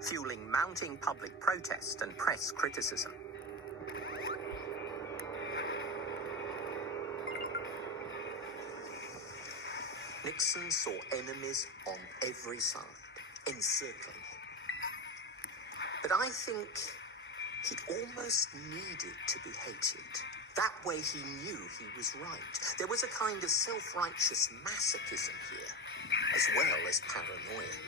fueling mounting public protest and press criticism. Nixon saw enemies on every side, encircling him. But I think he'd almost needed to be hated. That way he knew he was right. There was a kind of self-righteous masochism here, as well as paranoia.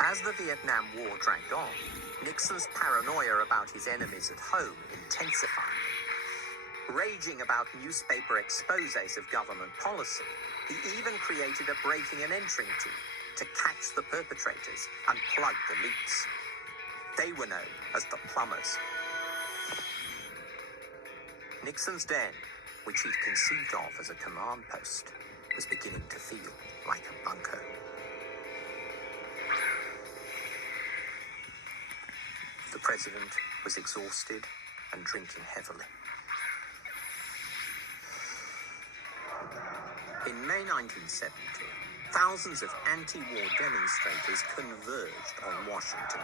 As the Vietnam War dragged on, Nixon's paranoia about his enemies at home intensified. Raging about newspaper exposés of government policy, he even created a breaking and entering team to catch the perpetrators and plug the leaks. They were known as the plumbers. Nixon's den, which he'd conceived of as a command post, was beginning to feel like a bunker. The president was exhausted and drinking heavily. In May 1970, thousands of anti-war demonstrators converged on Washington.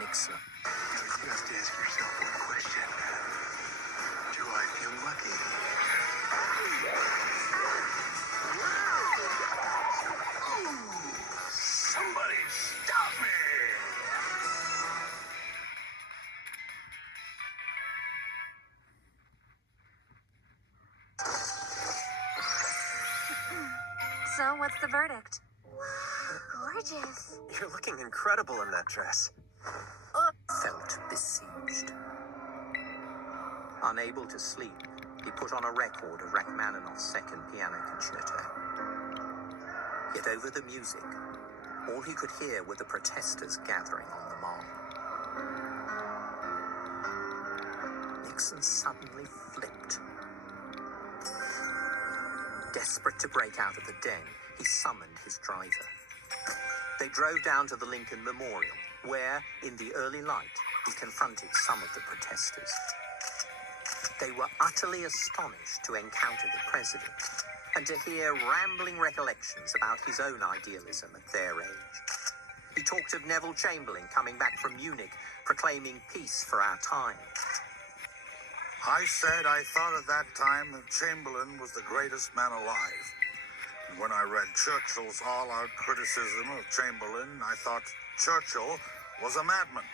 Nixon. You have to ask yourself one question. Do I feel lucky? Somebody stop me! So, what's the verdict? Gorgeous. You're looking incredible in that dress. Felt besieged. Unable to sleep, he put on a record of Rachmaninoff's second piano concerto. Yet over the music, all he could hear were the protesters gathering on the Mall. Nixon suddenly flipped. Desperate to break out of the den, he summoned his driver. They drove down to the Lincoln Memorial, where, in the early light, he confronted some of the protesters. They were utterly astonished to encounter the president and to hear rambling recollections about his own idealism at their age. He talked of Neville Chamberlain coming back from Munich, proclaiming peace for our time. I said I thought at that time that Chamberlain was the greatest man alive. And when I read Churchill's all-out criticism of Chamberlain, I thought Churchill was a madman.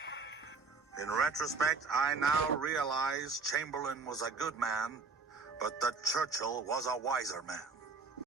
In retrospect, I now realize Chamberlain was a good man, but that Churchill was a wiser man.